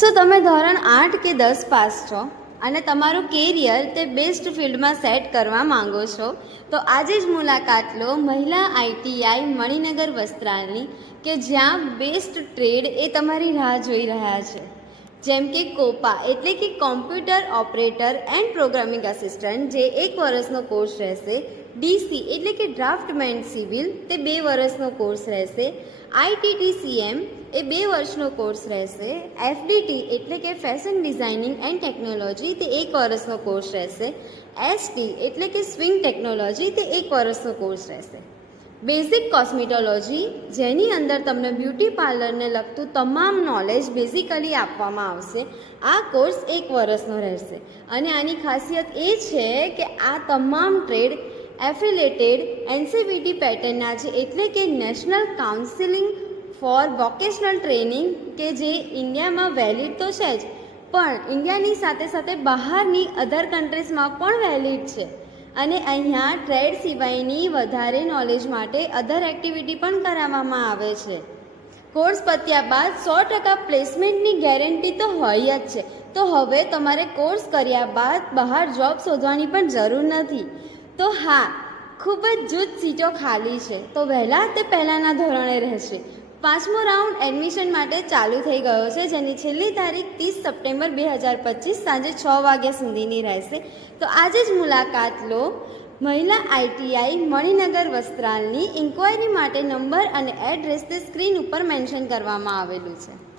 શું તમે ધોરણ આઠ કે દસ પાસ છો અને તમારું કેરિયર તે બેસ્ટ ફિલ્ડમાં સેટ કરવા માંગો છો, તો આજે જ મુલાકાત લો મહિલા આઈટીઆઈ મણિનગર વસ્ત્રાલની, કે જ્યાં બેસ્ટ ટ્રેડ એ તમારી રાહ જોઈ રહ્યા છે. જેમ કે કોપા એટલે કે computer operator and programming assistant જે એક વર્ષનો કોર્સ રહેશે ડીસી એટલે કે ડ્રાફ્ટમેન સિવિલ, તે બે વર્ષનો કોર્સ રહેશે. આઈટીટીસીએમ એ બે વર્ષનો કોર્સ રહેશે. એફડીટી એટલે કે ફેશન ડિઝાઇનિંગ એન્ડ ટેકનોલોજી, તે એક વર્ષનો કોર્સ રહેશે. એસટી એટલે કે સ્વિંગ ટેકનોલોજી, તે એક વર્ષનો કોર્સ રહેશે. બેઝિક કોસ્મેટોલોજી, જેની અંદર તમને બ્યુટી પાર્લરને લગતું તમામ નોલેજ બેઝિકલી આપવામાં આવશે. આ કોર્સ એક વર્ષનો રહેશે. અને આની ખાસિયત એ છે કે આ તમામ ટ્રેડ એફિલેટેડ એનસીબીટી પેટર્નના છે. એટલે કે national counselling for vocational training, કે જે ઇન્ડિયામાં વેલિડ તો છે જ, પણ ઇન્ડિયાની સાથે સાથે બહારની અધર કન્ટ્રીઝમાં પણ વેલિડ છે. અને અહીંયા ટ્રેડ સિવાયની વધારે નોલેજ માટે અધર એક્ટિવિટી પણ કરાવવામાં આવે છે. કોર્સ પત્યા બાદ સો ટકા પ્લેસમેન્ટની ગેરંટી તો હોય જ છે. તો હવે તમારે કોર્સ કર્યા બાદ બહાર જોબ શોધવાની પણ જરૂર નથી. તો હા, ખૂબ જ જૂથ સીટો ખાલી છે. તો વહેલા તે પહેલાંના ધોરણે રહેશે. પાંચમો રાઉન્ડ એડમિશન માટે ચાલુ થઈ ગયો છે, જેની છેલ્લી તારીખ ત્રીસ સપ્ટેમ્બર બે હજાર પચીસ સાંજે છ વાગ્યા સુધીની રહેશે. તો આજે જ મુલાકાત લો. મહિલા આઈટીઆઈ મણિનગર વસ્ત્રાલની ઇન્ક્વાયરી માટે નંબર અને એડ્રેસ તે સ્ક્રીન ઉપર મેન્શન કરવામાં આવેલું છે.